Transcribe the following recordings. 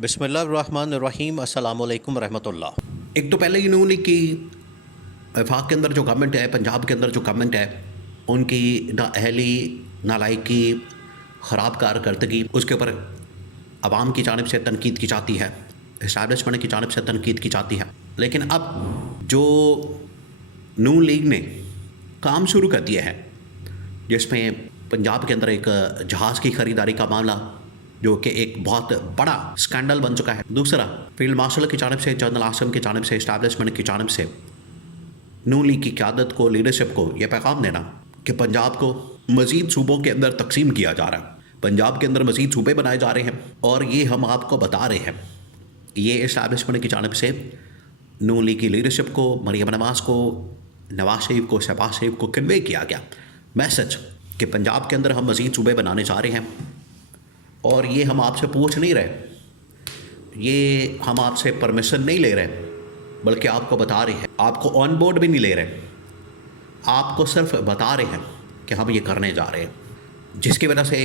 बिस्मिल्लाहिर्रहमानिर्रहीम अस्सलामु अलैकुम रहमतुल्लाह। एक तो पहले इन्होंने कि वफाक के अंदर जो गवर्नमेंट है, पंजाब के अंदर जो गवर्नमेंट है, उनकी नाअहली, नालायकी, ख़राब कारकर्दगी, उसके ऊपर आवाम की जानिब से तनकीद की जाती है, इस्टेब्लिशमेंट की जानिब से तनकीद की जाती है। लेकिन अब जो नून लीग ने काम शुरू कर दिया है, जिसमें पंजाब के अंदर एक जहाज़ की ख़रीदारी का मामला जो कि एक बहुत बड़ा स्कैंडल बन चुका है। दूसरा, फील्ड मार्शल की जानिब से, जनरल आसम की जानिब से, इस्टेब्लिशमेंट की जानिब से नून लीग की क़यादत को, लीडरशिप को यह पैगाम देना कि पंजाब को मज़ीद सूबों के अंदर तकसीम किया जा रहा है, पंजाब के अंदर मज़ीद सूबे बनाए जा रहे हैं और ये हम आपको बता रहे हैं। ये इस्टेब्लिशमेंट की जानिब से नून लीग की लीडरशिप को, मरियम नवाज़ को, नवाज शरीफ को, शहबाज शरीफ को कन्वे किया गया मैसेज कि पंजाब के अंदर हम मज़ीद सूबे बनाने जा रहे हैं और ये हम आपसे पूछ नहीं रहे, ये हम आपसे परमिशन नहीं ले रहे, बल्कि आपको बता रहे हैं, आपको ऑन बोर्ड भी नहीं ले रहे, आपको सिर्फ बता रहे हैं कि हम ये करने जा रहे हैं। जिसकी वजह से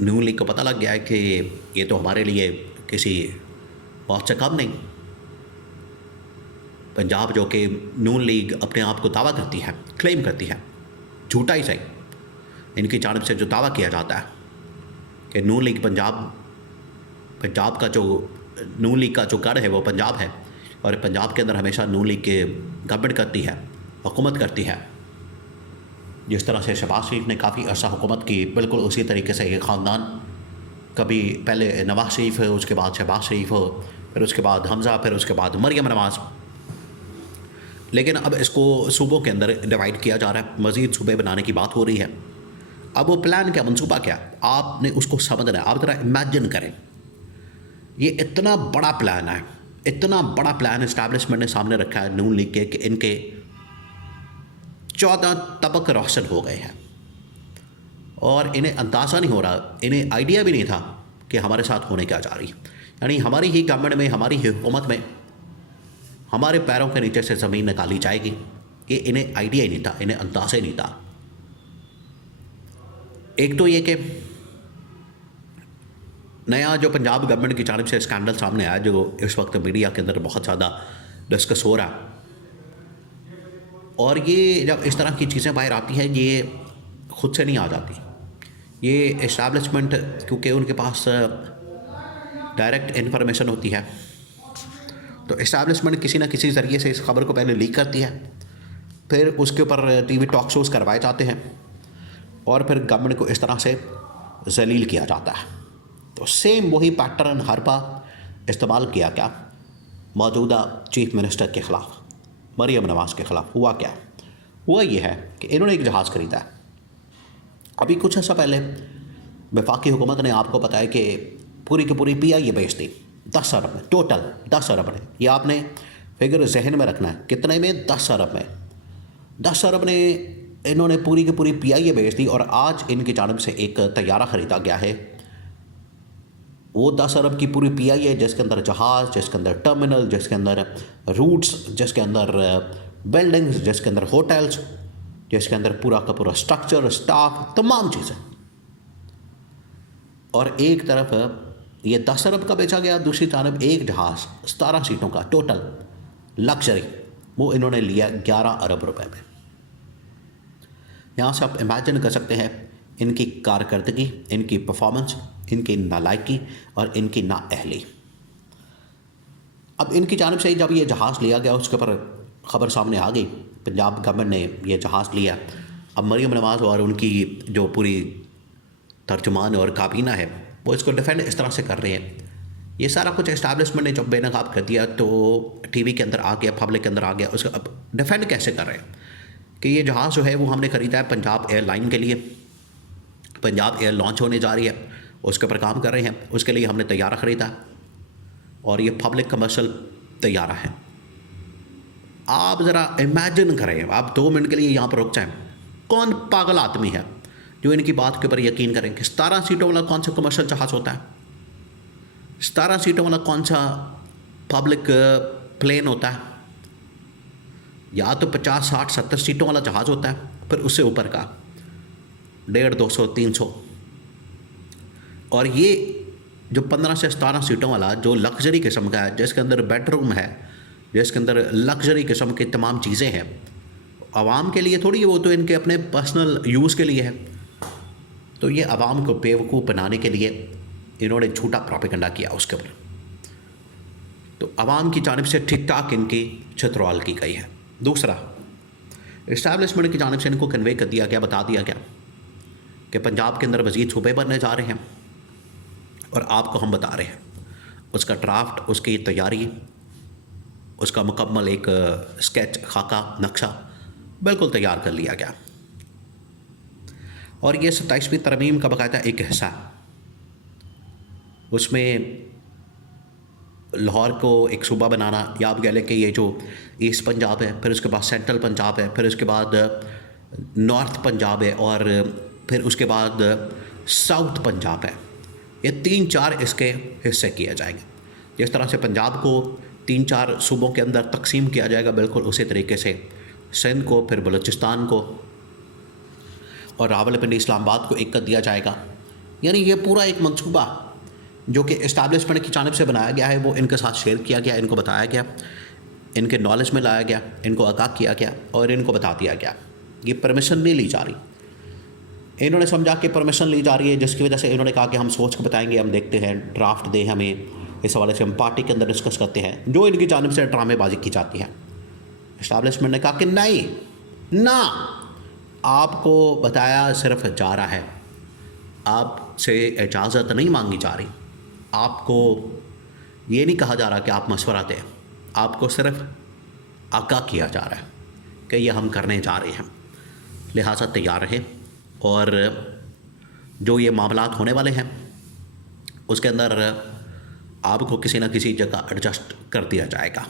नून लीग को पता लग गया है कि ये तो हमारे लिए किसी बहुत से कम नहीं। पंजाब जो कि नून लीग अपने आप को दावा करती है, क्लेम करती है, झूठा ही सही, इनकी जानिब से जो दावा किया जाता है कि नून लीग पंजाब का जो नून लीग का जो गढ़ है वो पंजाब है और पंजाब के अंदर हमेशा नून लीग के गवर्नमेंट करती है, हुकूमत करती है। जिस तरह से शहबाज शरीफ ने काफ़ी अर्सा हुकूमत की, बिल्कुल उसी तरीके से ये ख़ानदान, कभी पहले नवाज शरीफ है, उसके बाद शहबाज शरीफ हो, फिर उसके बाद हमज़ा, फिर उसके बाद मरियम नवाज़। लेकिन अब इसको सूबों के अंदर डिवाइड किया जा रहा है, मज़ीद सूबे बनाने की बात हो रही है। अब वो प्लान क्या, मनसूबा क्या, आपने उसको समझना है। आप ज़रा इमेजिन करें, ये इतना बड़ा प्लान है, इतना बड़ा प्लान इस्टेब्लिशमेंट ने सामने रखा है नून लीग के कि इनके 14 तबक रोशन हो गए हैं और इन्हें अंदाज़ा नहीं हो रहा, इन्हें आइडिया भी नहीं था कि हमारे साथ होने क्या जा रही। यानी हमारी ही गवर्नमेंट में, हमारी ही हुकूमत में हमारे पैरों के नीचे से ज़मीन निकाली जाएगी, ये इन्हें आइडिया ही नहीं था, इन्हें अंदाज़ा ही नहीं था। एक तो ये कि नया जो पंजाब गवर्नमेंट की जानिब से स्कैंडल सामने आया, जो इस वक्त मीडिया के अंदर बहुत ज़्यादा डिस्कस हो रहा है, और ये जब इस तरह की चीज़ें बाहर आती हैं, ये खुद से नहीं आ जाती। ये इस्टेब्लिशमेंट, क्योंकि उनके पास डायरेक्ट इन्फॉर्मेशन होती है, तो इस्टेब्लिशमेंट किसी न किसी ज़रिए से इस खबर को पहले लीक करती है, फिर उसके ऊपर टीवी टॉक शोज़ करवाए जाते हैं और फिर गवर्नमेंट को इस तरह से जलील किया जाता है। तो सेम वही पैटर्न हर बार इस्तेमाल किया गया मौजूदा चीफ मिनिस्टर के ख़िलाफ़, मरियम नवाज़ के ख़िलाफ़। हुआ क्या, हुआ ये है कि इन्होंने एक जहाज़ ख़रीदा है। अभी कुछ अर्सा पहले वफाकी हुकूमत ने, आपको पता है कि पूरी की पूरी PIA बेच दी 10 अरब में, टोटल 10 अरब में। ये आपने फिगर जहन में रखना है, कितने में, 10 अरब में। 10 अरब ने इन्होंने पूरी की पूरी PIA बेच दी और आज इनकी जानिब से एक तैयारा ख़रीदा गया है। वो 10 अरब की पूरी PIA, जिसके अंदर जहाज़, जिसके अंदर टर्मिनल, जिसके अंदर रूट्स, जिसके अंदर बिल्डिंग्स, जिसके अंदर होटल्स, जिसके अंदर पूरा का पूरा स्ट्रक्चर, स्टाफ, तमाम चीज़ें। और एक तरफ ये 10 अरब का बेचा गया, दूसरी तरफ एक जहाज़ 17 सीटों का टोटल लग्जरी, वो इन्होंने लिया 11 अरब रुपए में। यहाँ से आप इमेजिन कर सकते हैं इनकी कारकर्दगी, इनकी परफॉर्मेंस, इनकी नालायकी और इनकी नाअहली। अब इनकी जानिब से जब ये जहाज़ लिया गया, उसके ऊपर ख़बर सामने आ गई, पंजाब गवर्नमेंट ने ये जहाज़ लिया। अब मरियम नवाज़ और उनकी जो पूरी तर्जुमान और काबीना है, वो इसको डिफेंड इस तरह से कर रहे हैं। ये सारा कुछ इस्टेब्लिशमेंट ने जब बेनकाब कर दिया तो टीवी के अंदर आ गया, पब्लिक के अंदर आ गया। उसको अब डिफेंड कैसे कर रहे हैं कि ये जहाज़ जो है वो हमने ख़रीदा है पंजाब एयरलाइन के लिए, पंजाब एयर लॉन्च होने जा रही है, उसके ऊपर काम कर रहे हैं, उसके लिए हमने तैयारा ख़रीदा और ये पब्लिक कमर्शियल तैयारा है। आप ज़रा इमेजिन करें, आप 2 मिनट के लिए यहाँ पर रुक जाएं, कौन पागल आदमी है जो इनकी बात के ऊपर यकीन करें कि 17 सीटों वाला कौन सा कमर्शियल जहाज़ होता है, 17 सीटों वाला कौन सा पब्लिक प्लेन होता है। या तो 50, 60, 70 सीटों वाला जहाज़ होता है, फिर उससे ऊपर का 150, 200, 300। और ये जो 15 से 17 सीटों वाला जो लग्जरी किस्म का है, जिसके अंदर बेडरूम है, जिसके अंदर लग्जरी किस्म की तमाम चीज़ें हैं, आवाम के लिए थोड़ी, वो तो इनके अपने पर्सनल यूज़ के लिए है। तो ये आवाम को बेवकूफ़ बनाने के लिए इन्होंने झूठा प्रोपेगेंडा किया उसके ऊपर। तो आवाम की जानिब से ठीक ठाक इनकी छतरवाल की गई है। दूसरा, इस्टेब्लिशमेंट की जानिब से इनको कन्वे कर दिया गया, बता दिया गया कि पंजाब के अंदर वज़ीर सूबे बनने जा रहे हैं और आपको हम बता रहे हैं उसका ड्राफ्ट, उसकी तैयारी, उसका मुकम्मल एक स्केच, खाका, नक्शा बिल्कुल तैयार कर लिया गया। और ये 27वीं तरमीम का बाकायदा एक हिस्सा है। उसमें लाहौर को एक सूबा बनाना, या आप कह लें कि ये जो ईस्ट पंजाब है, फिर उसके बाद सेंट्रल पंजाब है, फिर उसके बाद नॉर्थ पंजाब है, और फिर उसके बाद साउथ पंजाब है। ये 3-4 इसके हिस्से किए जाएंगे। जिस तरह से पंजाब को 3-4 सूबों के अंदर तकसीम किया जाएगा, बिल्कुल उसी तरीके से सिंध को, फिर बलूचिस्तान को और रावलपिंडी, इस्लामाबाद को एक कर दिया जाएगा। यानी ये पूरा एक मंसूबा जो कि इस्टेब्लिशमेंट की जानिब से बनाया गया है, वो इनके साथ शेयर किया गया, इनको बताया गया, इनके नॉलेज में लाया गया, इनको आगाह किया गया और इनको बता दिया गया। ये परमिशन नहीं ली जा रही। इन्होंने समझा कि परमिशन ली जा रही है, जिसकी वजह से इन्होंने कहा कि हम सोच के बताएंगे, हम देखते हैं, ड्राफ्ट दें हमें, इस हवाले से हम पार्टी के अंदर डिस्कस करते हैं। जो इनकी जानिब से ड्रामेबाजी की जाती है। इस्टेब्लिशमेंट ने कहा कि नहीं ना, आपको बताया सिर्फ जा रहा है, आपसे इजाज़त नहीं मांगी जा रही, आपको ये नहीं कहा जा रहा कि आप मशवरा दें, आपको सिर्फ आगाह किया जा रहा है कि ये हम करने जा रहे हैं, लिहाजा तैयार रहें। और जो ये मामलात होने वाले हैं उसके अंदर आपको किसी न किसी जगह एडजस्ट कर दिया जाएगा,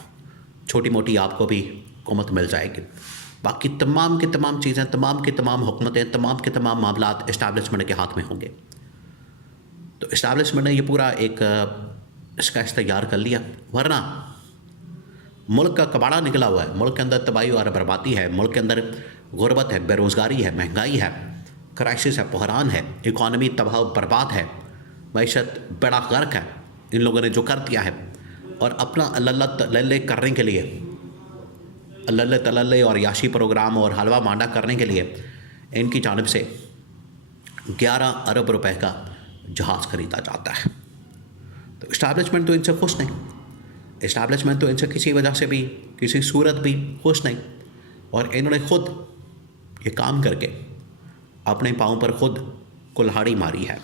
छोटी मोटी आपको भी हुकूमत मिल जाएगी। बाकी तमाम की तमाम चीज़ें, तमाम की तमाम हुकूमतें, तमाम के तमाम मामलात इस्टेब्लिशमेंट के हाथ में होंगे। तो इस्टेब्लिशमेंट ने ये पूरा एक स्केच तैयार कर लिया, वरना मुल्क का कबाड़ा निकला हुआ है, मुल्क के अंदर तबाही और बर्बादी है, मुल्क के अंदर गुर्बत है, बेरोज़गारी है, महंगाई है, क्राइसिस है, बहरान है, इकॉनमी तबाह बर्बाद है, मईशत बड़ा गर्क है। इन लोगों ने जो कर दिया है, और अपना अल्लल्ला तल्ले करने के लिए, अल्लल्ला तल्ले और याशी प्रोग्राम और हलवा मांडा करने के लिए इनकी जानिब से 11 अरब रुपए का जहाज़ खरीदा जाता है। तो इस्टेब्लिशमेंट तो इनसे खुश नहीं, इस्टेब्लिशमेंट तो इनसे किसी वजह से भी, किसी सूरत भी खुश नहीं। और इन्होंने ख़ुद ये काम करके अपने पाँव पर ख़ुद कुल्हाड़ी मारी है।